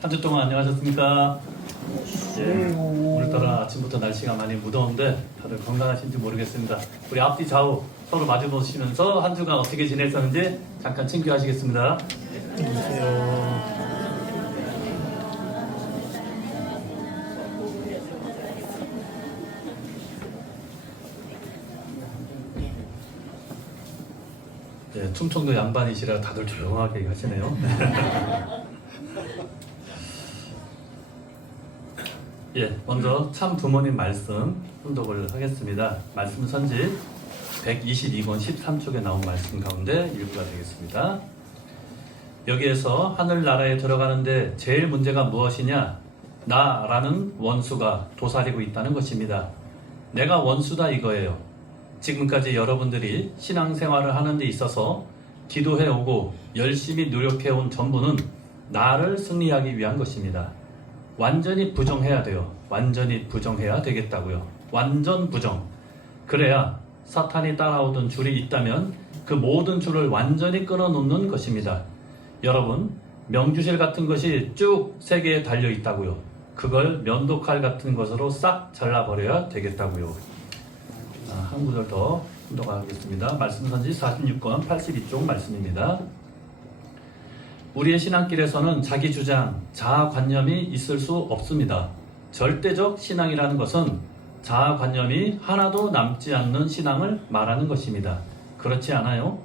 한 주 동안 안녕하셨습니까? 예, 오늘따라 아침부터 날씨가 많이 무더운데 다들 건강하신지 모르겠습니다. 우리 앞뒤 좌우 서로 마주 보시면서 한 주간 어떻게 지냈었는지 잠깐 친교하시겠습니다. 안녕하세요. 예, 충청도 양반이시라 다들 조용하게 하시네요. 예, 먼저 참 부모님 말씀 훈독을 하겠습니다. 말씀 선지 122권 13쪽에 나온 말씀 가운데 일부가 되겠습니다. 여기에서 하늘나라에 들어가는데 제일 문제가 무엇이냐? 나라는 원수가 도사리고 있다는 것입니다. 내가 원수다 이거예요. 지금까지 여러분들이 신앙생활을 하는 데 있어서 기도해오고 열심히 노력해온 전부는 나를 승리하기 위한 것입니다. 완전히 부정해야 돼요. 완전히 부정해야 되겠다고요. 완전 부정. 그래야 사탄이 따라오던 줄이 있다면 그 모든 줄을 완전히 끊어놓는 것입니다. 여러분, 명주실 같은 것이 쭉 세계에 달려 있다고요. 그걸 면도칼 같은 것으로 싹 잘라버려야 되겠다고요. 한 구절 더 훈독하겠습니다. 말씀선지 46권 82쪽 말씀입니다. 우리의 신앙길에서는 자기 주장, 자아관념이 있을 수 없습니다. 절대적 신앙이라는 것은 자아관념이 하나도 남지 않는 신앙을 말하는 것입니다. 그렇지 않아요?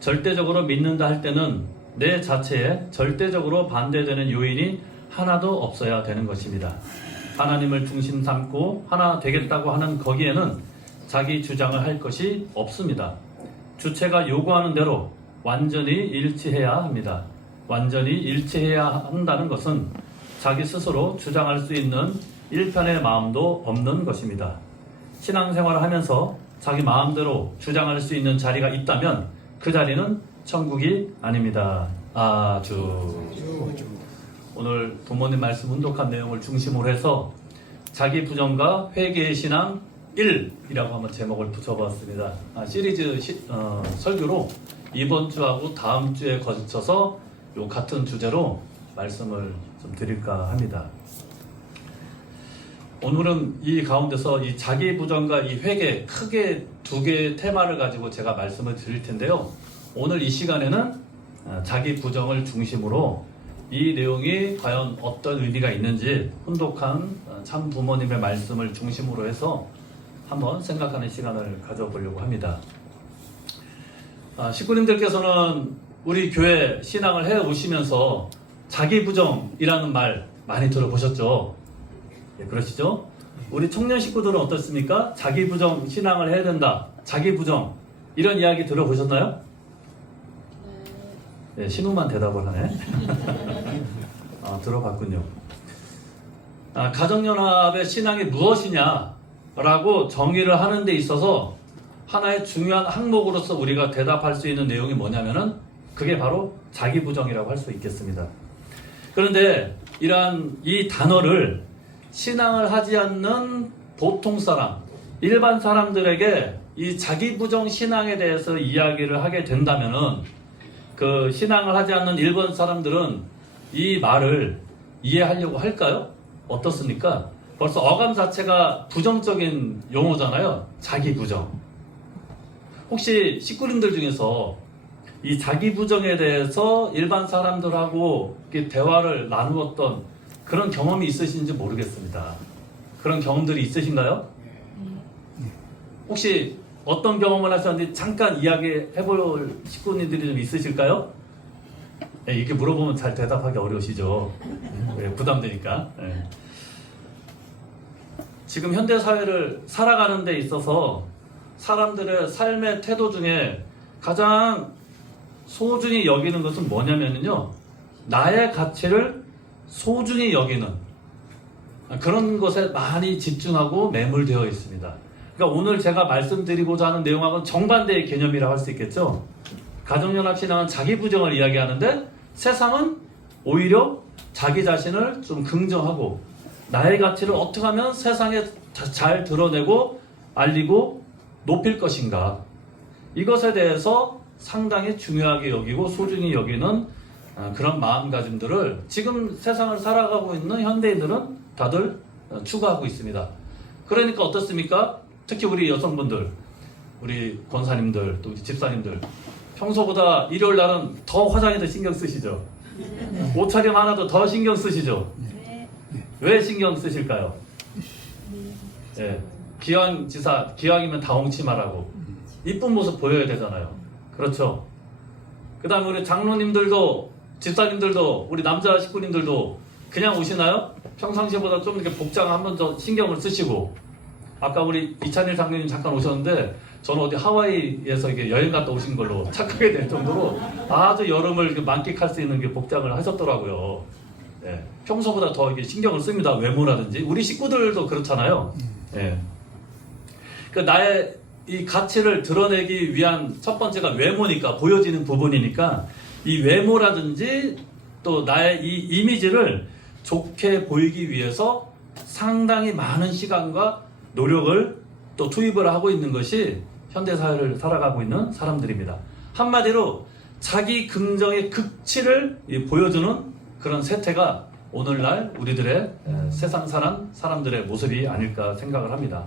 절대적으로 믿는다 할 때는 내 자체에 절대적으로 반대되는 요인이 하나도 없어야 되는 것입니다. 하나님을 중심 삼고 하나 되겠다고 하는 거기에는 자기 주장을 할 것이 없습니다. 주체가 요구하는 대로 완전히 일치해야 합니다. 완전히 일치해야 한다는 것은 자기 스스로 주장할 수 있는 일편의 마음도 없는 것입니다. 신앙생활을 하면서 자기 마음대로 주장할 수 있는 자리가 있다면 그 자리는 천국이 아닙니다. 오늘 부모님 말씀 훈독한 내용을 중심으로 해서 자기 부정과 회개의 신앙 1이라고 한번 제목을 붙여봤습니다. 시리즈 설교로 이번 주하고 다음 주에 거쳐서 요 같은 주제로 말씀을 좀 드릴까 합니다. 오늘은 이 가운데서 이 자기 부정과 이 회개 크게 두 개의 테마를 가지고 제가 말씀을 드릴 텐데요. 오늘 이 시간에는 자기 부정을 중심으로 이 내용이 과연 어떤 의미가 있는지 훈독한 참 부모님의 말씀을 중심으로 해서 한번 생각하는 시간을 가져보려고 합니다. 식구님들께서는 우리 교회 신앙을 해 오시면서 자기 부정이라는 말 많이 들어보셨죠? 예, 그러시죠? 우리 청년 식구들은 어떻습니까? 자기 부정 신앙을 해야 된다. 자기 부정 이런 이야기 들어보셨나요? 네, 신우만 대답을 하네. 들어봤군요. 가정연합의 신앙이 무엇이냐라고 정의를 하는 데 있어서 하나의 중요한 항목으로서 우리가 대답할 수 있는 내용이 뭐냐면은 그게 바로 자기 부정이라고 할 수 있겠습니다. 그런데 이 단어를 신앙을 하지 않는 보통 사람, 일반 사람들에게 이 자기 부정 신앙에 대해서 이야기를 하게 된다면은 그 신앙을 하지 않는 일반 사람들은 이 말을 이해하려고 할까요? 어떻습니까? 벌써 어감 자체가 부정적인 용어잖아요. 자기 부정. 혹시 식구님들 중에서 이 자기 부정에 대해서 일반 사람들하고 대화를 나누었던 그런 경험이 있으신지 모르겠습니다. 그런 경험들이 있으신가요? 혹시 어떤 경험을 하셨는지 잠깐 이야기해볼 식구님들이 좀 있으실까요? 네, 이렇게 물어보면 잘 대답하기 어려우시죠? 네, 부담되니까. 네. 지금 현대사회를 살아가는 데 있어서 사람들의 삶의 태도 중에 가장 소중히 여기는 것은 뭐냐면요, 나의 가치를 소중히 여기는 그런 것에 많이 집중하고 매몰되어 있습니다. 그러니까 오늘 제가 말씀드리고자 하는 내용하고는 정반대의 개념이라고 할 수 있겠죠. 가정연합신앙은 자기 부정을 이야기하는데 세상은 오히려 자기 자신을 좀 긍정하고 나의 가치를 어떻게 하면 세상에 잘 드러내고 알리고 높일 것인가, 이것에 대해서 상당히 중요하게 여기고 소중히 여기는 그런 마음가짐들을 지금 세상을 살아가고 있는 현대인들은 다들 추구하고 있습니다. 그러니까 어떻습니까? 특히 우리 여성분들, 우리 권사님들, 또 우리 집사님들 평소보다 일요일 날은 더 화장에 더 신경 쓰시죠? 옷차림 하나도 더 신경 쓰시죠? 왜 신경 쓰실까요? 예, 기왕지사, 기왕이면 다홍치마라고 이쁜 모습 보여야 되잖아요. 그렇죠? 그 다음에 우리 장로님들도, 집사님들도, 우리 남자 식구님들도 그냥 오시나요? 평상시보다 좀 이렇게 복장 한 번 더 신경을 쓰시고. 아까 우리 이찬일 장로님 잠깐 오셨는데 저는 어디 하와이에서 이게 여행 갔다 오신 걸로 착하게 될 정도로 아주 여름을 만끽할 수 있는 게 복장을 하셨더라고요. 예, 평소보다 더 이게 신경을 씁니다. 외모라든지 우리 식구들도 그렇잖아요. 예. 그 나의 이 가치를 드러내기 위한 첫 번째가 외모니까, 보여지는 부분이니까 이 외모라든지 또 나의 이 이미지를 좋게 보이기 위해서 상당히 많은 시간과 노력을 또 투입을 하고 있는 것이 현대사회를 살아가고 있는 사람들입니다. 한마디로 자기 긍정의 극치를 보여주는 그런 세태가 오늘날 우리들의 세상 사람들의 모습이 아닐까 생각을 합니다.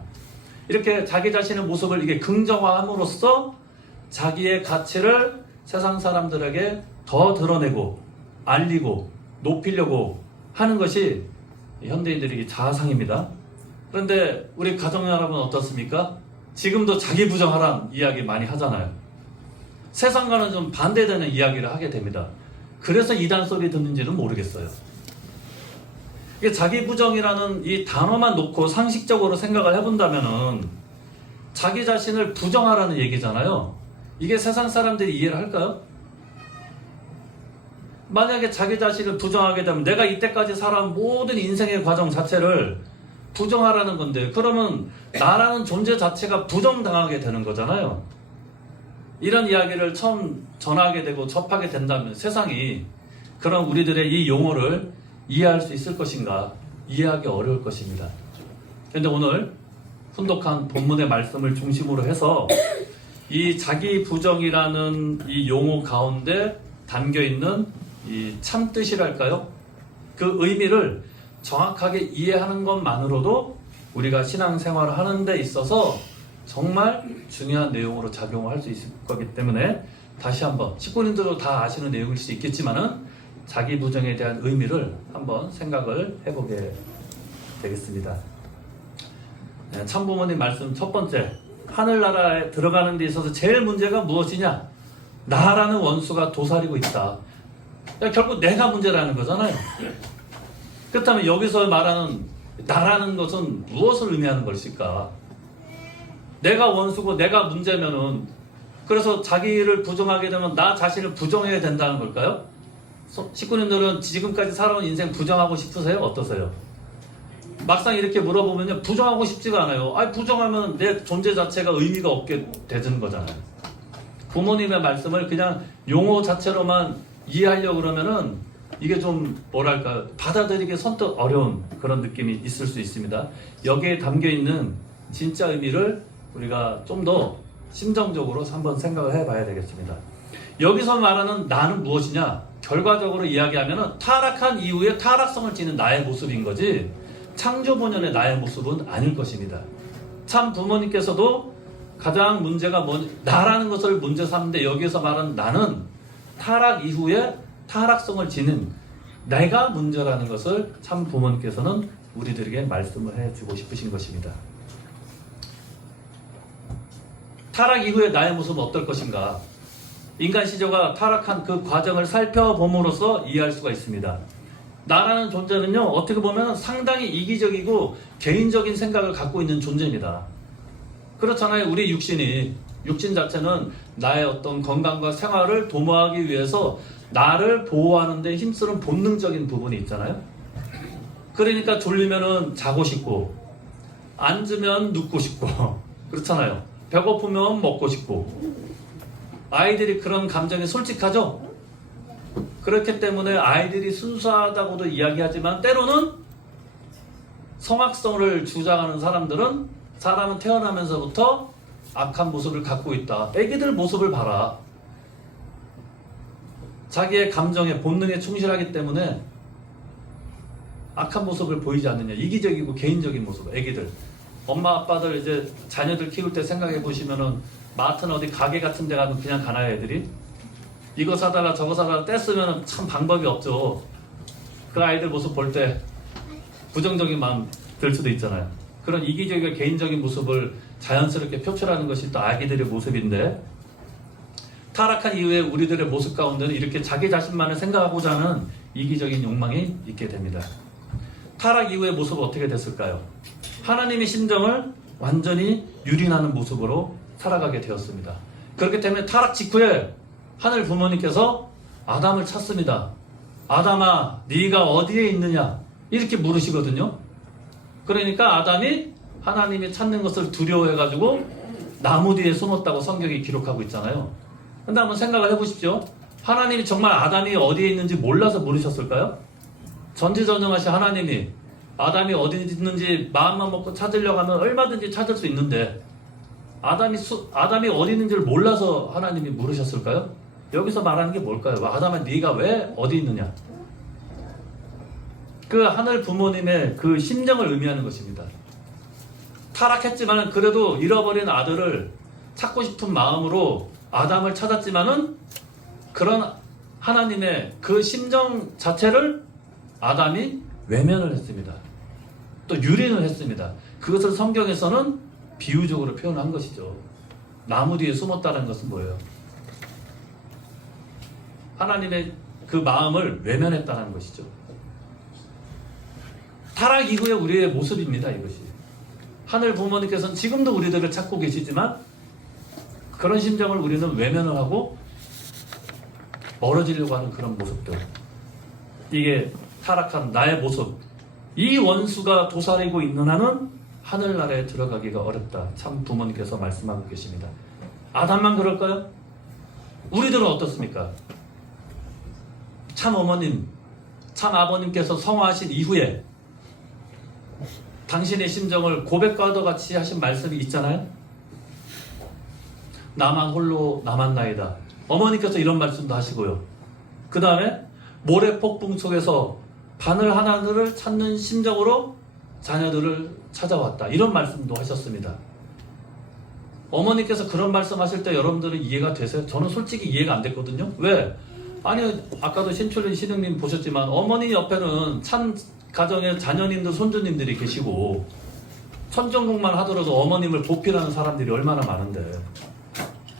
이렇게 자기 자신의 모습을 이게 긍정화함으로써 자기의 가치를 세상 사람들에게 더 드러내고 알리고 높이려고 하는 것이 현대인들에게 자아상입니다. 그런데 우리 가정 여러분 어떻습니까? 지금도 자기 부정하라는 이야기 많이 하잖아요. 세상과는 좀 반대되는 이야기를 하게 됩니다. 그래서 이단 소리 듣는지는 모르겠어요. 이게 자기 부정이라는 이 단어만 놓고 상식적으로 생각을 해본다면은 자기 자신을 부정하라는 얘기잖아요. 이게 세상 사람들이 이해를 할까요? 만약에 자기 자신을 부정하게 되면 내가 이때까지 살아온 모든 인생의 과정 자체를 부정하라는 건데, 그러면 나라는 존재 자체가 부정당하게 되는 거잖아요. 이런 이야기를 처음 전하게 되고 접하게 된다면 세상이 그런 우리들의 이 용어를 이해할 수 있을 것인가? 이해하기 어려울 것입니다. 그런데 오늘 훈독한 본문의 말씀을 중심으로 해서 이 자기 부정이라는 이 용어 가운데 담겨있는 이 참뜻이랄까요? 그 의미를 정확하게 이해하는 것만으로도 우리가 신앙생활을 하는 데 있어서 정말 중요한 내용으로 작용을 할 수 있을 거기 때문에 다시 한번, 식구님들도 다 아시는 내용일 수 있겠지만은 자기 부정에 대한 의미를 한번 생각을 해보게 되겠습니다. 네, 참부모님 말씀 첫 번째, 하늘나라에 들어가는 데 있어서 제일 문제가 무엇이냐? 나라는 원수가 도사리고 있다. 결국 내가 문제라는 거잖아요. 그렇다면 여기서 말하는 나라는 것은 무엇을 의미하는 것일까? 내가 원수고 내가 문제면은, 그래서 자기를 부정하게 되면 나 자신을 부정해야 된다는 걸까요? 식구님들은 지금까지 살아온 인생 부정하고 싶으세요? 어떠세요? 막상 이렇게 물어보면요, 부정하고 싶지가 않아요. 아니, 부정하면 내 존재 자체가 의미가 없게 되는 거잖아요. 부모님의 말씀을 그냥 용어 자체로만 이해하려고 그러면은 이게 좀 뭐랄까 받아들이기 선뜻 어려운 그런 느낌이 있을 수 있습니다. 여기에 담겨있는 진짜 의미를 우리가 좀 더 심정적으로 한번 생각을 해봐야 되겠습니다. 여기서 말하는 나는 무엇이냐? 결과적으로 이야기하면 타락한 이후에 타락성을 지닌 나의 모습인 거지 창조 본연의 나의 모습은 아닐 것입니다. 참 부모님께서도 가장 문제가 나라는 것을 문제 삼는데, 여기에서 말하는 나는 타락 이후에 타락성을 지닌 내가 문제라는 것을 참 부모님께서는 우리들에게 말씀을 해주고 싶으신 것입니다. 타락 이후에 나의 모습은 어떨 것인가? 인간 시조가 타락한 그 과정을 살펴봄으로써 이해할 수가 있습니다. 나라는 존재는요, 어떻게 보면 상당히 이기적이고 개인적인 생각을 갖고 있는 존재입니다. 그렇잖아요. 우리 육신 자체는 나의 어떤 건강과 생활을 도모하기 위해서 나를 보호하는 데 힘쓰는 본능적인 부분이 있잖아요. 그러니까 졸리면은 자고 싶고, 앉으면 눕고 싶고, 그렇잖아요. 배고프면 먹고 싶고. 아이들이 그런 감정에 솔직하죠? 그렇기 때문에 아이들이 순수하다고도 이야기하지만 때로는 성악성을 주장하는 사람들은 사람은 태어나면서부터 악한 모습을 갖고 있다. 애기들 모습을 봐라. 자기의 감정에 본능에 충실하기 때문에 악한 모습을 보이지 않느냐. 이기적이고 개인적인 모습. 애기들, 엄마 아빠들 이제 자녀들 키울 때 생각해 보시면은 마트나 어디 가게 같은 데 가면 그냥 가나요? 애들이 이거 사다가 저거 사다가 떼쓰면 참 방법이 없죠. 그 아이들 모습 볼 때 부정적인 마음 들 수도 있잖아요. 그런 이기적이고 개인적인 모습을 자연스럽게 표출하는 것이 또 아기들의 모습인데, 타락한 이후에 우리들의 모습 가운데는 이렇게 자기 자신만을 생각하고자 하는 이기적인 욕망이 있게 됩니다. 타락 이후의 모습은 어떻게 됐을까요? 하나님의 심정을 완전히 유린하는 모습으로 살아가게 되었습니다. 그렇기 때문에 타락 직후에 하늘 부모님께서 아담을 찾습니다. 아담아, 네가 어디에 있느냐? 이렇게 물으시거든요. 그러니까 아담이 하나님이 찾는 것을 두려워해가지고 나무 뒤에 숨었다고 성경이 기록하고 있잖아요. 근데 한번 생각을 해보십시오. 하나님이 정말 아담이 어디에 있는지 몰라서 물으셨을까요? 전지전능하신 하나님이 아담이 어디 있는지 마음만 먹고 찾으려고 하면 얼마든지 찾을 수 있는데, 아담이 어디 있는지를 몰라서 하나님이 물으셨을까요? 여기서 말하는 게 뭘까요? 아담아, 네가 왜 어디 있느냐? 그 하늘 부모님의 그 심정을 의미하는 것입니다. 타락했지만 그래도 잃어버린 아들을 찾고 싶은 마음으로 아담을 찾았지만은, 그런 하나님의 그 심정 자체를 아담이 외면을 했습니다. 또 유린을 했습니다. 그것을 성경에서는 비유적으로 표현한 것이죠. 나무 뒤에 숨었다는 것은 뭐예요? 하나님의 그 마음을 외면했다는 것이죠. 타락 이후의 우리의 모습입니다. 이것이 하늘 부모님께서는 지금도 우리들을 찾고 계시지만, 그런 심정을 우리는 외면을 하고 멀어지려고 하는 그런 모습들, 이게 타락한 나의 모습. 이 원수가 도사리고 있는 한은 하늘나라에 들어가기가 어렵다. 참 부모님께서 말씀하고 계십니다. 아담만 그럴까요? 우리들은 어떻습니까? 참 어머님, 참 아버님께서 성화하신 이후에 당신의 심정을 고백과도 같이 하신 말씀이 있잖아요. 나만 홀로 남았나이다. 어머니께서 이런 말씀도 하시고요. 그 다음에 모래폭풍 속에서 바늘 하나를 찾는 심정으로 자녀들을 찾아왔다. 이런 말씀도 하셨습니다. 어머니께서 그런 말씀하실 때 여러분들은 이해가 되세요? 저는 솔직히 이해가 안 됐거든요. 왜? 아니, 아까도 신철린 신흥님 보셨지만 어머니 옆에는 참 가정의 자녀님들, 손주님들이 계시고 천정국만 하더라도 어머님을 보필하는 사람들이 얼마나 많은데,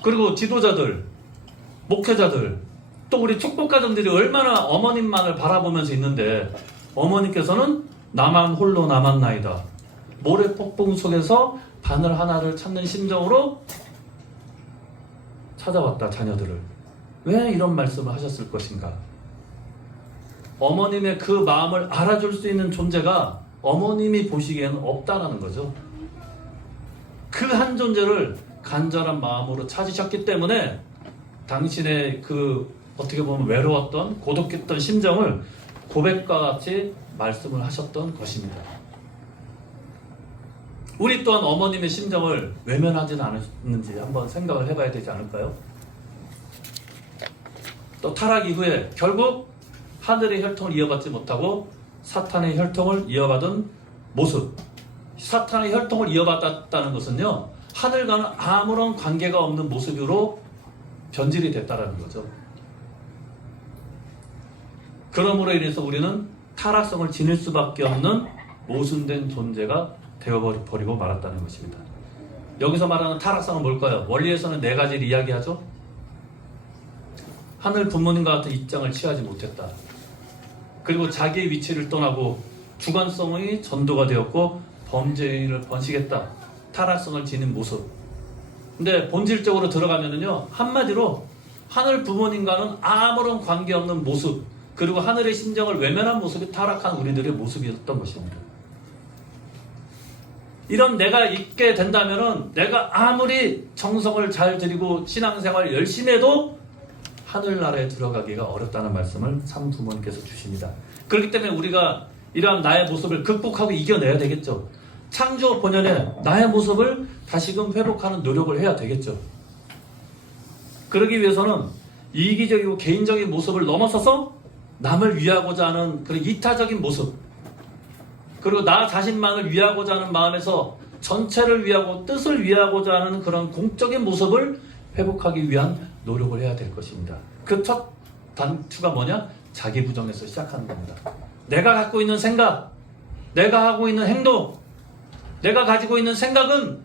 그리고 지도자들, 목회자들, 또 우리 축복가정들이 얼마나 어머님만을 바라보면서 있는데, 어머니께서는 나만 홀로 남았나이다. 모래폭풍 속에서 바늘 하나를 찾는 심정으로 찾아왔다, 자녀들을. 왜 이런 말씀을 하셨을 것인가? 어머님의 그 마음을 알아줄 수 있는 존재가 어머님이 보시기에는 없다라는 거죠. 그 한 존재를 간절한 마음으로 찾으셨기 때문에 당신의 그 어떻게 보면 외로웠던, 고독했던 심정을 고백과 같이 말씀을 하셨던 것입니다. 우리 또한 어머님의 심정을 외면하지는 않았는지 한번 생각을 해봐야 되지 않을까요? 또 타락 이후에 결국 하늘의 혈통을 이어받지 못하고 사탄의 혈통을 이어받은 모습. 사탄의 혈통을 이어받았다는 것은요, 하늘과는 아무런 관계가 없는 모습으로 변질이 됐다는 거죠. 그러므로 인해서 우리는 타락성을 지닐 수밖에 없는 모순된 존재가 되어버리고 말았다는 것입니다. 여기서 말하는 타락성은 뭘까요? 원리에서는 네 가지를 이야기하죠. 하늘 부모님과 같은 입장을 취하지 못했다. 그리고 자기의 위치를 떠나고 주관성이 전도가 되었고 범죄를 번식했다. 타락성을 지닌 모습. 근데 본질적으로 들어가면은요, 한마디로 하늘 부모님과는 아무런 관계없는 모습, 그리고 하늘의 심정을 외면한 모습이 타락한 우리들의 모습이었던 것입니다. 이런 내가 있게 된다면은 내가 아무리 정성을 잘 들이고 신앙생활 열심히 해도 하늘나라에 들어가기가 어렵다는 말씀을 참 부모님께서 주십니다. 그렇기 때문에 우리가 이러한 나의 모습을 극복하고 이겨내야 되겠죠. 창조 본연의 나의 모습을 다시금 회복하는 노력을 해야 되겠죠. 그러기 위해서는 이기적이고 개인적인 모습을 넘어서서 남을 위하고자 하는 그런 이타적인 모습, 그리고 나 자신만을 위하고자 하는 마음에서 전체를 위하고 뜻을 위하고자 하는 그런 공적인 모습을 회복하기 위한 노력을 해야 될 것입니다. 그 첫 단추가 뭐냐? 자기 부정에서 시작하는 겁니다. 내가 갖고 있는 생각, 내가 하고 있는 행동, 내가 가지고 있는 생각은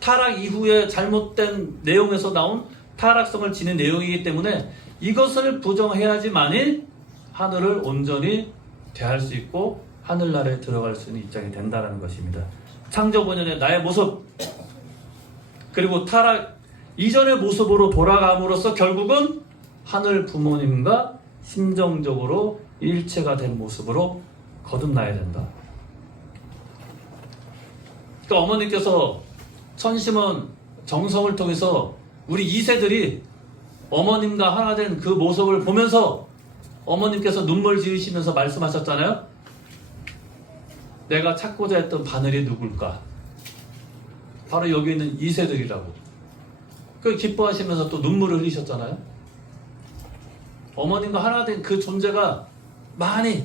타락 이후에 잘못된 내용에서 나온 타락성을 지닌 내용이기 때문에 이것을 부정해야지만이 하늘을 온전히 대할 수 있고 하늘나라에 들어갈 수 있는 입장이 된다는 것입니다. 창조 본연의 나의 모습, 그리고 타락 이전의 모습으로 돌아감으로써 결국은 하늘 부모님과 심정적으로 일체가 된 모습으로 거듭나야 된다. 그러니까 어머니께서 천심은 정성을 통해서 우리 2세들이 어머님과 하나 된 그 모습을 보면서 어머님께서 눈물 지으시면서 말씀하셨잖아요. 내가 찾고자 했던 바늘이 누굴까? 바로 여기 있는 2세들이라고. 그 기뻐하시면서 또 눈물을 흘리셨잖아요. 어머님과 하나 된 그 존재가 많이,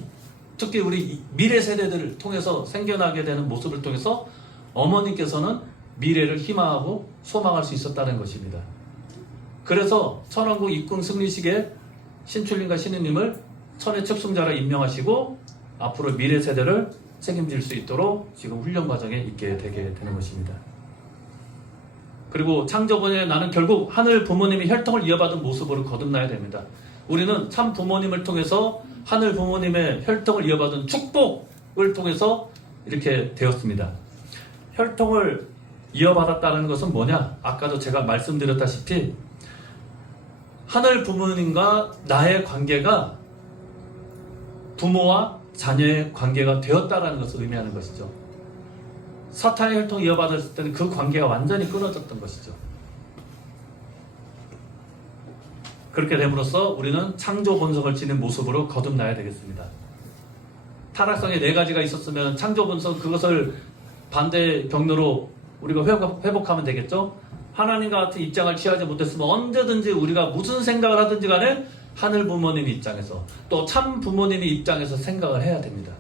특히 우리 미래 세대들을 통해서 생겨나게 되는 모습을 통해서 어머님께서는 미래를 희망하고 소망할 수 있었다는 것입니다. 그래서 천왕국 입궁 승리식에 신출님과 신우님을 천의 첩승자로 임명하시고 앞으로 미래 세대를 책임질 수 있도록 지금 훈련 과정에 있게 되게 되는 것입니다. 그리고 창조본에 나는 결국 하늘 부모님의 혈통을 이어받은 모습으로 거듭나야 됩니다. 우리는 참 부모님을 통해서 하늘 부모님의 혈통을 이어받은 축복을 통해서 이렇게 되었습니다. 혈통을 이어받았다는 것은 뭐냐? 아까도 제가 말씀드렸다시피 하늘 부모님과 나의 관계가 부모와 자녀의 관계가 되었다는 것을 의미하는 것이죠. 사탄의 혈통을 이어받았을 때는 그 관계가 완전히 끊어졌던 것이죠. 그렇게 됨으로써 우리는 창조 본성을 지닌 모습으로 거듭나야 되겠습니다. 타락성의 4가지가 있었으면 창조 본성 그것을 반대 경로로 우리가 회복하면 되겠죠. 하나님과 같은 입장을 취하지 못했으면 언제든지 우리가 무슨 생각을 하든지 간에 하늘 부모님 입장에서 또 참 부모님의 입장에서 생각을 해야 됩니다.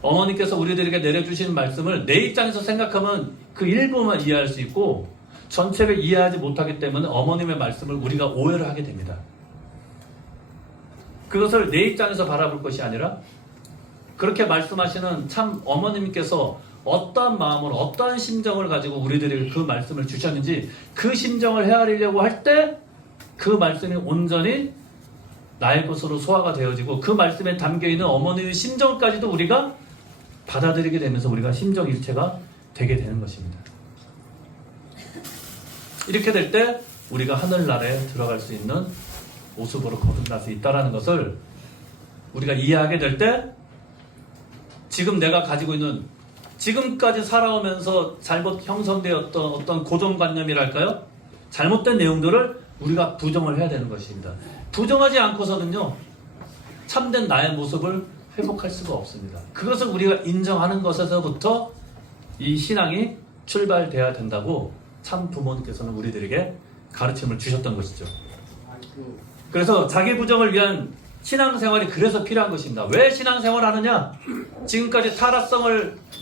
어머니께서 우리들에게 내려주신 말씀을 내 입장에서 생각하면 그 일부만 이해할 수 있고 전체를 이해하지 못하기 때문에 어머님의 말씀을 우리가 오해를 하게 됩니다. 그것을 내 입장에서 바라볼 것이 아니라 그렇게 말씀하시는 참 어머님께서 어떠한 마음으로 어떠한 심정을 가지고 우리들에게 그 말씀을 주셨는지 그 심정을 헤아리려고 할 때 그 말씀이 온전히 나의 것으로 소화가 되어지고 그 말씀에 담겨있는 어머니의 심정까지도 우리가 받아들이게 되면서 우리가 심정일체가 되게 되는 것입니다. 이렇게 될 때 우리가 하늘나라에 들어갈 수 있는 모습으로 거듭날 수 있다는 것을 우리가 이해하게 될 때 지금 내가 가지고 있는 지금까지 살아오면서 잘못 형성되었던 어떤 고정관념이랄까요? 잘못된 내용들을 우리가 부정을 해야 되는 것입니다. 부정하지 않고서는요, 참된 나의 모습을 회복할 수가 없습니다. 그것을 우리가 인정하는 것에서부터 이 신앙이 출발돼야 된다고 참 부모님께서는 우리들에게 가르침을 주셨던 것이죠. 그래서 자기 부정을 위한 신앙생활이 그래서 필요한 것입니다. 왜 신앙생활을 하느냐? 지금까지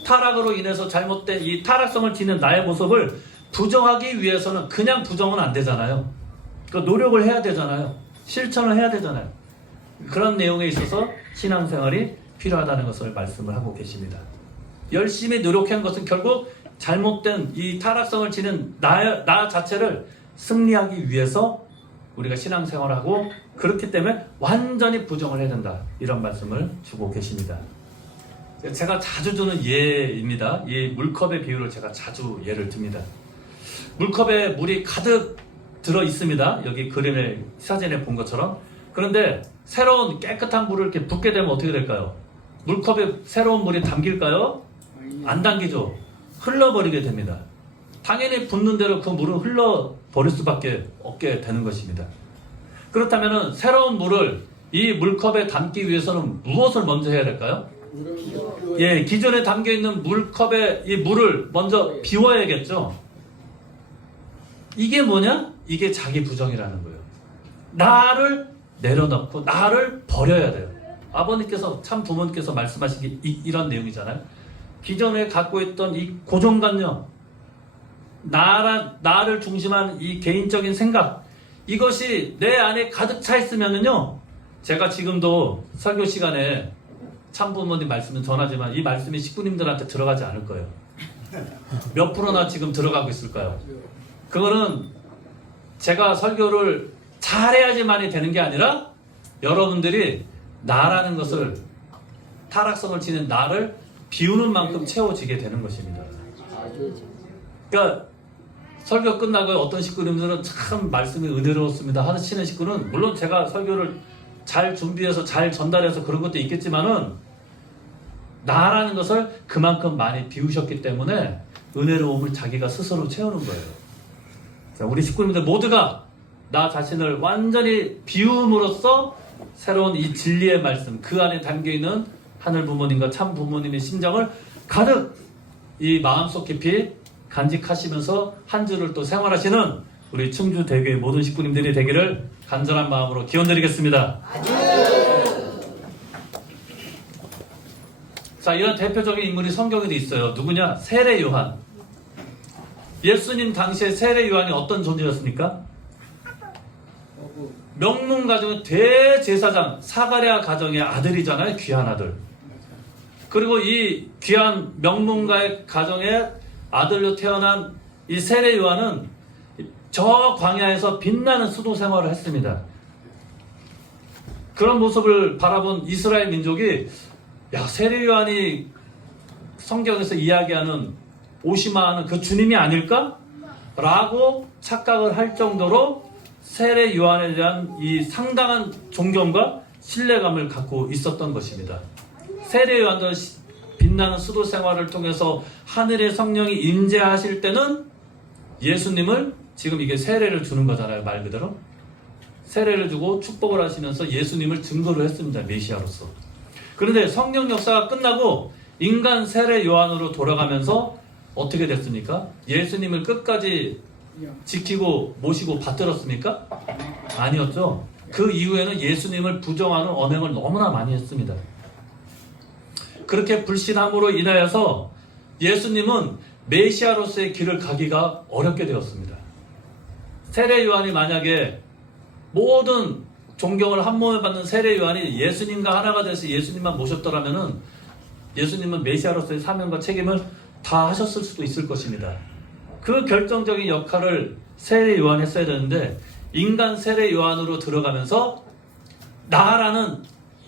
타락으로 인해서 잘못된 이 타락성을 지닌 나의 모습을 부정하기 위해서는 그냥 부정은 안 되잖아요. 그 노력을 해야 되잖아요. 실천을 해야 되잖아요. 그런 내용에 있어서 신앙생활이 필요하다는 것을 말씀을 하고 계십니다. 열심히 노력한 것은 결국 잘못된 이 타락성을 지닌 나 자체를 승리하기 위해서 우리가 신앙생활을 하고 그렇기 때문에 완전히 부정을 해야 된다. 이런 말씀을 주고 계십니다. 제가 자주 주는 예입니다. 이 물컵의 비유를 제가 자주 예를 듭니다. 물컵에 물이 가득 들어 있습니다. 여기 그림에 사진에 본 것처럼. 그런데 새로운 깨끗한 물을 이렇게 붓게 되면 어떻게 될까요? 물컵에 새로운 물이 담길까요? 안 담기죠. 흘러버리게 됩니다. 당연히 붓는 대로 그 물은 흘러버릴 수밖에 없게 되는 것입니다. 그렇다면 새로운 물을 이 물컵에 담기 위해서는 무엇을 먼저 해야 될까요? 예, 기존에 담겨있는 물컵에 이 물을 먼저 비워야겠죠. 이게 뭐냐? 이게 자기 부정이라는 거예요. 나를 내려놓고 나를 버려야 돼요. 아버님께서, 참 부모님께서 말씀하신 게 이런 내용이잖아요. 기존에 갖고 있던 이 고정관념, 나를 중심한 이 개인적인 생각, 이것이 내 안에 가득 차 있으면은요, 제가 지금도 설교 시간에 참 부모님 말씀은 전하지만 이 말씀이 식구님들한테 들어가지 않을 거예요. 몇 프로나 지금 들어가고 있을까요? 그거는 제가 설교를 잘해야지만이 되는 게 아니라 여러분들이 나라는 것을, 타락성을 지닌 나를 비우는 만큼 채워지게 되는 것입니다. 그러니까 설교 끝나고 어떤 식구님들은 참 말씀이 은혜로웠습니다 하시는 식구는, 물론 제가 설교를 잘 준비해서 잘 전달해서 그런 것도 있겠지만은 나라는 것을 그만큼 많이 비우셨기 때문에 은혜로움을 자기가 스스로 채우는 거예요. 자, 우리 식구님들 모두가 나 자신을 완전히 비움으로써 새로운 이 진리의 말씀, 그 안에 담겨있는 하늘 부모님과 참 부모님의 심정을 가득 이 마음속 깊이 간직하시면서 한 주를 또 생활하시는 우리 충주대교의 모든 식구님들이 되기를 간절한 마음으로 기원드리겠습니다. 자, 이런 대표적인 인물이 성경에도 있어요. 누구냐? 세례 요한. 예수님 당시에 세례 요한이 어떤 존재였습니까? 명문 가정의 대제사장 사가랴 가정의 아들이잖아요. 귀한 아들. 그리고 이 귀한 명문가의 가정의 아들로 태어난 이 세례 요한은 저 광야에서 빛나는 수도 생활을 했습니다. 그런 모습을 바라본 이스라엘 민족이, 야, 세례 요한이 성경에서 이야기하는 오시마하는 그 주님이 아닐까? 라고 착각을 할 정도로 세례 요한에 대한 이 상당한 존경과 신뢰감을 갖고 있었던 것입니다. 세례 요한도 빛나는 수도 생활을 통해서 하늘의 성령이 임재하실 때는 예수님을, 지금 이게 세례를 주는 거잖아요. 말 그대로 세례를 주고 축복을 하시면서 예수님을 증거로 했습니다. 메시아로서. 그런데 성령 역사가 끝나고 인간 세례 요한으로 돌아가면서 어떻게 됐습니까? 예수님을 끝까지 지키고 모시고 받들었습니까? 아니었죠. 그 이후에는 예수님을 부정하는 언행을 너무나 많이 했습니다. 그렇게 불신함으로 인하여서 예수님은 메시아로서의 길을 가기가 어렵게 되었습니다. 세례 요한이 만약에 모든 존경을 한 몸에 받는 세례 요한이 예수님과 하나가 돼서 예수님만 모셨더라면은 예수님은 메시아로서의 사명과 책임을 다 하셨을 수도 있을 것입니다. 그 결정적인 역할을 세례 요한이 했어야 되는데, 인간 세례 요한으로 들어가면서 나라는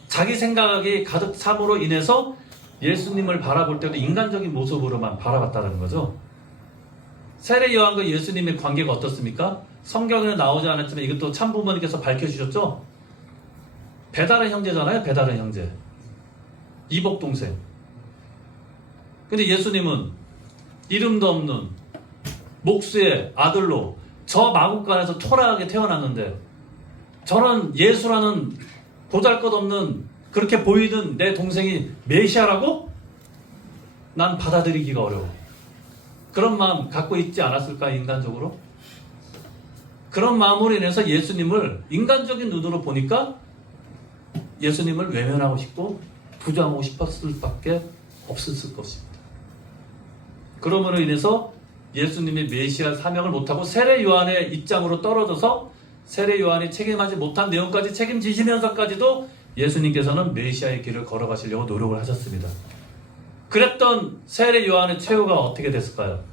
자기 생각이 가득 참으로 인해서 예수님을 바라볼 때도 인간적인 모습으로만 바라봤다는 거죠. 세례 요한과 예수님의 관계가 어떻습니까? 성경에는 나오지 않았지만 이것도 참 부모님께서 밝혀주셨죠. 배다른 형제잖아요. 배다른 형제, 이복 동생. 근데 예수님은 이름도 없는 목수의 아들로 저 마국간에서 초라하게 태어났는데, 저는 예수라는 보잘것없는, 그렇게 보이던 내 동생이 메시아라고? 난 받아들이기가 어려워. 그런 마음 갖고 있지 않았을까, 인간적으로? 그런 마음으로 인해서 예수님을 인간적인 눈으로 보니까 예수님을 외면하고 싶고 부정하고 싶었을 밖에 없었을 것입니다. 그러므로 인해서 예수님이 메시아 사명을 못하고 세례 요한의 입장으로 떨어져서 세례 요한이 책임하지 못한 내용까지 책임지시면서까지도 예수님께서는 메시아의 길을 걸어가시려고 노력을 하셨습니다. 그랬던 세례 요한의 최후가 어떻게 됐을까요?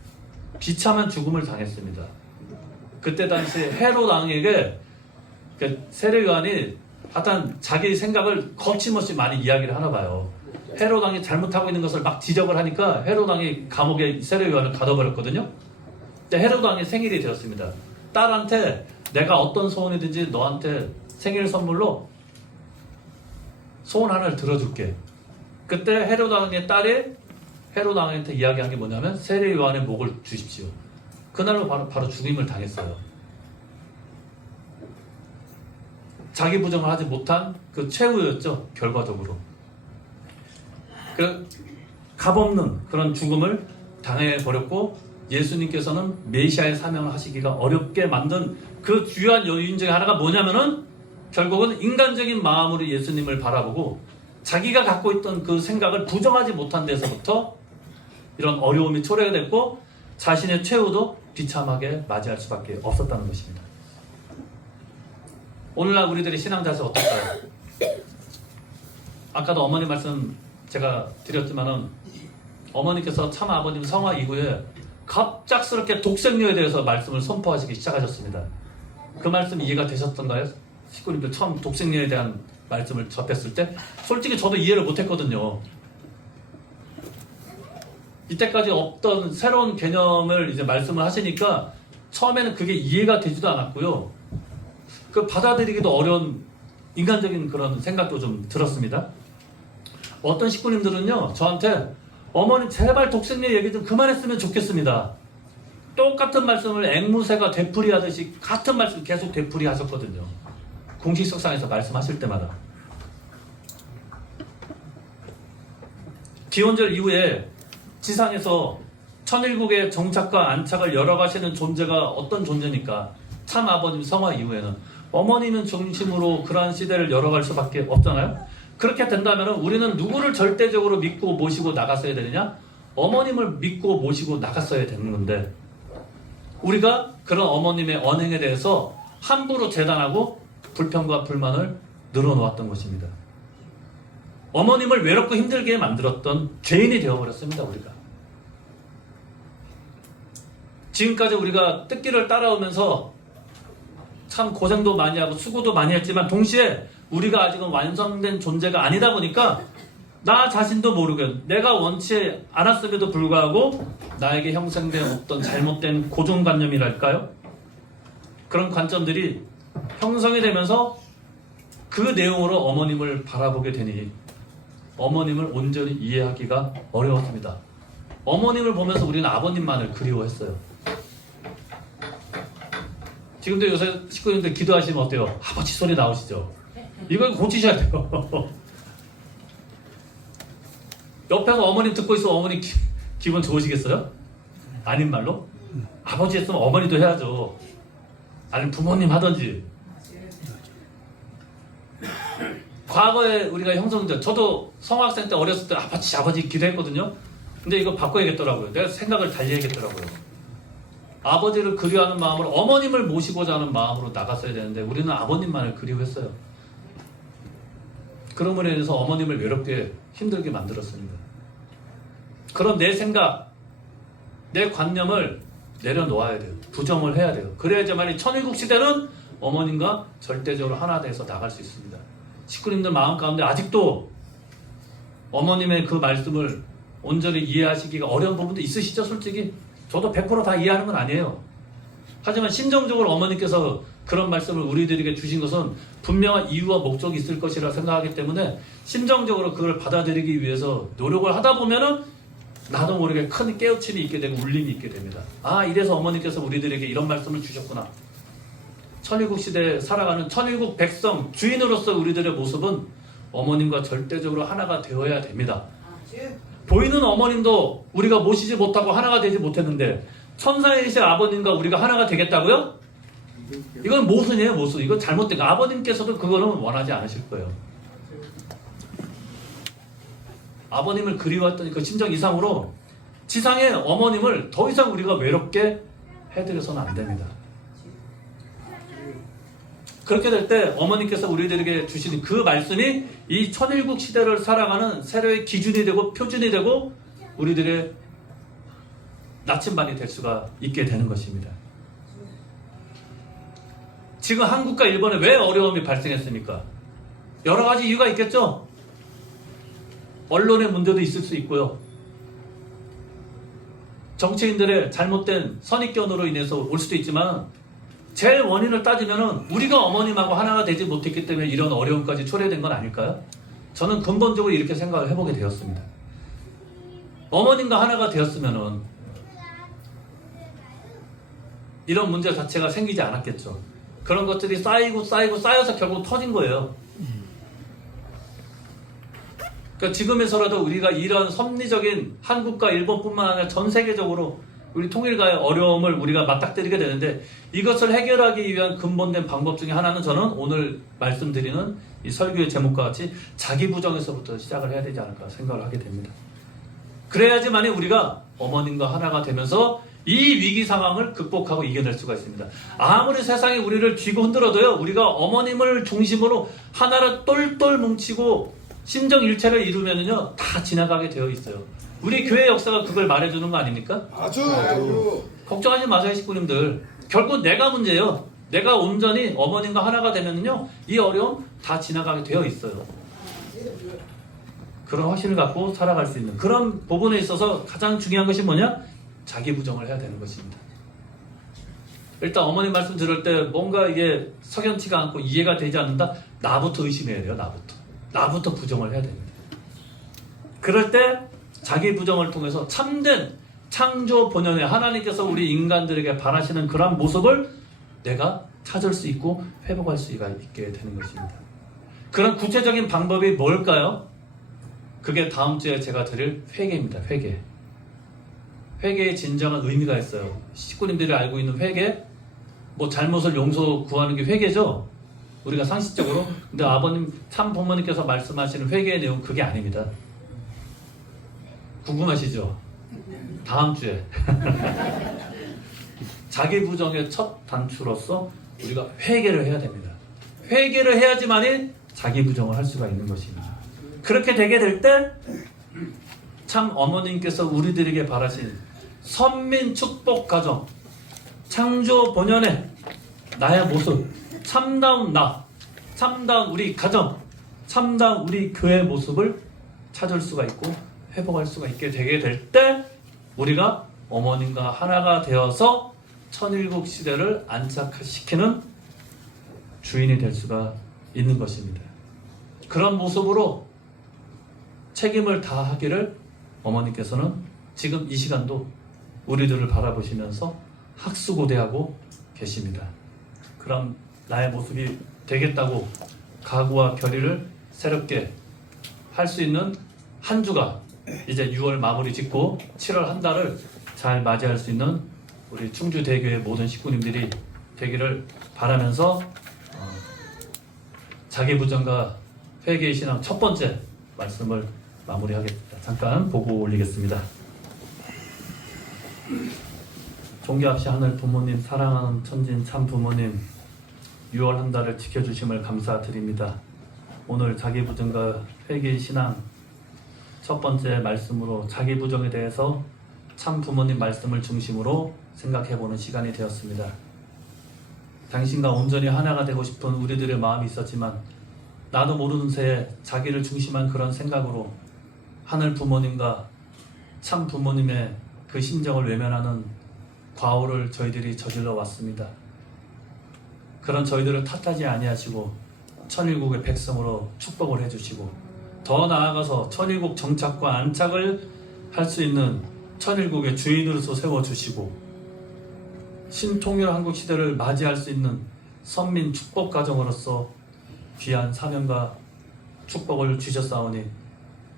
비참한 죽음을 당했습니다. 그때 당시에 헤롯 왕에게 세례 요한이 하여튼 자기 생각을 거침없이 많이 이야기를 하나 봐요. 헤롯 왕이 잘못하고 있는 것을 막 지적을 하니까 헤롯 왕이 감옥에 세례 요한을 가둬버렸거든요. 헤롯 왕이 생일이 되었습니다. 딸한테 내가 어떤 소원이든지 너한테 생일 선물로 소원 하나를 들어줄게. 그때 헤롯 왕의 딸이 헤롯 왕한테 이야기한 게 뭐냐면 세례 요한의 목을 주십시오. 그날로 바로 죽임을 당했어요. 자기 부정을 하지 못한 그 최후였죠. 결과적으로. 그 값없는 그런 죽음을 당해버렸고, 예수님께서는 메시아의 사명을 하시기가 어렵게 만든 그 주요한 요인 중에 하나가 뭐냐면은 결국은 인간적인 마음으로 예수님을 바라보고 자기가 갖고 있던 그 생각을 부정하지 못한 데서부터 이런 어려움이 초래가 됐고 자신의 최후도 비참하게 맞이할 수밖에 없었다는 것입니다. 오늘날 우리들의 신앙 자세 어떨까요? 아까도 어머니 말씀 제가 드렸지만은 어머니께서 참 아버님 성화 이후에 갑작스럽게 독생녀에 대해서 말씀을 선포하시기 시작하셨습니다. 그 말씀 이해가 되셨던가요? 식구님들 처음 독생녀에 대한 말씀을 접했을 때 솔직히 저도 이해를 못했거든요. 이때까지 없던 새로운 개념을 이제 말씀을 하시니까 처음에는 그게 이해가 되지도 않았고요. 그 받아들이기도 어려운 인간적인 그런 생각도 좀 들었습니다. 어떤 식구님들은요 저한테 어머님 제발 독생녀 얘기 좀 그만했으면 좋겠습니다. 똑같은 말씀을 앵무새가 되풀이하듯이 같은 말씀 계속 되풀이하셨거든요. 공식석상에서 말씀하실 때마다. 기원절 이후에 지상에서 천일국의 정착과 안착을 열어가시는 존재가 어떤 존재니까 참 아버님 성화 이후에는 어머니는 중심으로 그러한 시대를 열어갈 수밖에 없잖아요. 그렇게 된다면 우리는 누구를 절대적으로 믿고 모시고 나갔어야 되느냐? 어머님을 믿고 모시고 나갔어야 되는 건데 우리가 그런 어머님의 언행에 대해서 함부로 재단하고 불평과 불만을 늘어놓았던 것입니다. 어머님을 외롭고 힘들게 만들었던 죄인이 되어버렸습니다. 우리가 지금까지 우리가 뜻길을 따라오면서 참 고생도 많이 하고 수고도 많이 했지만 동시에 우리가 아직은 완성된 존재가 아니다 보니까 나 자신도 모르게 내가 원치 않았음에도 불구하고 나에게 형성된 어떤 잘못된 고정관념이랄까요? 그런 관점들이 형성이 되면서 그 내용으로 어머님을 바라보게 되니 어머님을 온전히 이해하기가 어려웠습니다. 어머님을 보면서 우리는 아버님만을 그리워했어요. 지금도 요새 식구님들 기도하시면 어때요? 아버지 소리 나오시죠? 이걸 고치셔야 돼요. 옆에서 어머님 듣고 있으면 어머니 기분 좋으시겠어요? 아닌 말로? 아버지 했으면 어머니도 해야죠. 아니면 부모님 하든지. 과거에 우리가 형성된 저도 성학생 때 어렸을 때 아버지 기도했거든요. 근데 이거 바꿔야겠더라고요. 내가 생각을 달리 해야겠더라고요. 아버지를 그리워하는 마음으로 어머님을 모시고자 하는 마음으로 나갔어야 되는데 우리는 아버님만을 그리워했어요. 그럼으로 인해서 어머님을 외롭게 힘들게 만들었습니다. 그런 내 생각, 내 관념을 내려놓아야 돼요. 부정을 해야 돼요. 그래야지만 천일국 시대는 어머님과 절대적으로 하나 돼서 나갈 수 있습니다. 식구님들 마음 가운데 아직도 어머님의 그 말씀을 온전히 이해하시기가 어려운 부분도 있으시죠? 솔직히 저도 100%다 이해하는 건 아니에요. 하지만 심정적으로 어머니께서 그런 말씀을 우리들에게 주신 것은 분명한 이유와 목적이 있을 것이라 생각하기 때문에 심정적으로 그걸 받아들이기 위해서 노력을 하다 보면은 나도 모르게 큰 깨우침이 있게 되고 울림이 있게 됩니다. 아, 이래서 어머니께서 우리들에게 이런 말씀을 주셨구나. 천일국 시대에 살아가는 천일국 백성 주인으로서 우리들의 모습은 어머님과 절대적으로 하나가 되어야 됩니다. 보이는 어머님도 우리가 모시지 못하고 하나가 되지 못했는데 천사이신 아버님과 우리가 하나가 되겠다고요? 이건 모순이에요, 모순. 이건 잘못된 거. 아버님께서도 그거는 원하지 않으실 거예요. 아버님을 그리워했던 그 심정 이상으로 지상의 어머님을 더 이상 우리가 외롭게 해드려서는 안 됩니다. 그렇게 될 때 어머니께서 우리들에게 주시는 그 말씀이 이 천일국 시대를 살아가는 세례의 기준이 되고 표준이 되고 우리들의 나침반이 될 수가 있게 되는 것입니다. 지금 한국과 일본에 왜 어려움이 발생했습니까? 여러 가지 이유가 있겠죠? 언론의 문제도 있을 수 있고요. 정치인들의 잘못된 선입견으로 인해서 올 수도 있지만 제일 원인을 따지면 우리가 어머님하고 하나가 되지 못했기 때문에 이런 어려움까지 초래된 건 아닐까요? 저는 근본적으로 이렇게 생각을 해보게 되었습니다. 어머님과 하나가 되었으면 이런 문제 자체가 생기지 않았겠죠. 그런 것들이 쌓여서 결국 터진 거예요. 그러니까 지금에서라도 우리가 이런 섭리적인 한국과 일본뿐만 아니라 전 세계적으로 우리 통일가의 어려움을 우리가 맞닥뜨리게 되는데 이것을 해결하기 위한 근본된 방법 중에 하나는 저는 오늘 말씀드리는 이 설교의 제목과 같이 자기 부정에서부터 시작을 해야 되지 않을까 생각을 하게 됩니다. 그래야지만이 우리가 어머님과 하나가 되면서 이 위기 상황을 극복하고 이겨낼 수가 있습니다. 아무리 세상이 우리를 쥐고 흔들어도요, 우리가 어머님을 중심으로 하나를 똘똘 뭉치고 심정일체를 이루면은요 다 지나가게 되어 있어요. 우리 교회 역사가 그걸 말해주는 거 아닙니까? 아주. 걱정하지 마세요, 식구님들. 결국 내가 문제예요. 내가 온전히 어머님과 하나가 되면요 이 어려움 다 지나가게 되어 있어요. 그런 확신을 갖고 살아갈 수 있는 그런 부분에 있어서 가장 중요한 것이 뭐냐? 자기 부정을 해야 되는 것입니다. 일단 어머님 말씀 들을 때 뭔가 이게 석연치가 않고 이해가 되지 않는다? 나부터 의심해야 돼요. 나부터 부정을 해야 됩니다. 그럴 때 자기 부정을 통해서 참된 창조 본연의 하나님께서 우리 인간들에게 바라시는 그런 모습을 내가 찾을 수 있고 회복할 수가 있게 되는 것입니다. 그런 구체적인 방법이 뭘까요? 그게 다음 주에 제가 드릴 회개입니다. 회개. 회개의 진정한 의미가 있어요. 식구님들이 알고 있는 회개, 뭐 잘못을 용서 구하는 게 회개죠. 우리가 상식적으로. 근데 아버님, 참 부모님께서 말씀하시는 회개의 내용 그게 아닙니다. 궁금하시죠? 다음 주에 자기 부정의 첫 단추로서 우리가 회개를 해야 됩니다. 회개를 해야지만이 자기 부정을 할 수가 있는 것입니다. 그렇게 되게 될 때 참 어머님께서 우리들에게 바라신 선민 축복 가정, 창조 본연의 나의 모습, 참다운 나, 참다운 우리 가정, 참다운 우리 교회의 모습을 찾을 수가 있고 회복할 수가 있게 되게 될 때 우리가 어머님과 하나가 되어서 천일국 시대를 안착시키는 주인이 될 수가 있는 것입니다. 그런 모습으로 책임을 다하기를 어머니께서는 지금 이 시간도 우리들을 바라보시면서 학수고대하고 계십니다. 그럼 나의 모습이 되겠다고 각오와 결의를 새롭게 할 수 있는 한 주가 이제 6월 마무리 짓고 7월 한 달을 잘 맞이할 수 있는 우리 충주대교의 모든 식구님들이 되기를 바라면서 자기 부정과 회개의 신앙 첫 번째 말씀을 마무리하겠습니다. 잠깐 보고 올리겠습니다. 존귀합시 하늘 부모님, 사랑하는 천진 참 부모님, 6월 한 달을 지켜주심을 감사드립니다. 오늘 자기 부정과 회개의 신앙 첫 번째 말씀으로 자기 부정에 대해서 참 부모님 말씀을 중심으로 생각해보는 시간이 되었습니다. 당신과 온전히 하나가 되고 싶은 우리들의 마음이 있었지만 나도 모르는 새에 자기를 중심한 그런 생각으로 하늘 부모님과 참 부모님의 그 심정을 외면하는 과오를 저희들이 저질러 왔습니다. 그런 저희들을 탓하지 아니하시고 천일국의 백성으로 축복을 해주시고 더 나아가서 천일국 정착과 안착을 할 수 있는 천일국의 주인으로서 세워주시고 신통일 한국 시대를 맞이할 수 있는 선민 축복 가정으로서 귀한 사명과 축복을 주셨사오니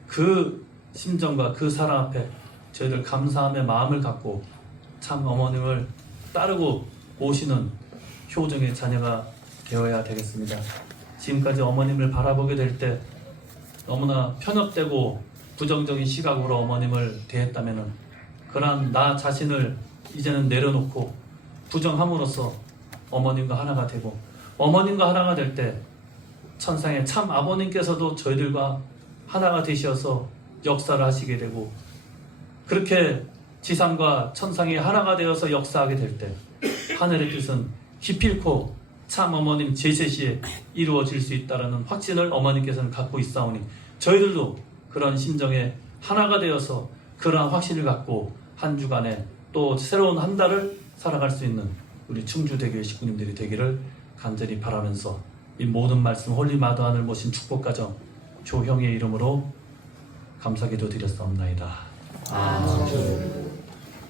그 심정과 그 사랑 앞에 저희들 감사함의 마음을 갖고 참 어머님을 따르고 오시는 효정의 자녀가 되어야 되겠습니다. 지금까지 어머님을 바라보게 될 때 너무나 편협되고 부정적인 시각으로 어머님을 대했다면 그러한 나 자신을 이제는 내려놓고 부정함으로써 어머님과 하나가 되고 어머님과 하나가 될 때 천상의 참 아버님께서도 저희들과 하나가 되셔서 역사를 하시게 되고 그렇게 지상과 천상이 하나가 되어서 역사하게 될 때 하늘의 뜻은 기필코 참 어머님 제세시에 이루어질 수 있다는 확신을 어머님께서는 갖고 있사오니 저희들도 그런 심정에 하나가 되어서 그러한 확신을 갖고 한 주간에 또 새로운 한 달을 살아갈 수 있는 우리 충주대교의 식구님들이 되기를 간절히 바라면서 이 모든 말씀 홀리마다 하늘 모신 축복가정 조형의 이름으로 감사기도 드렸사옵나이다. 아멘.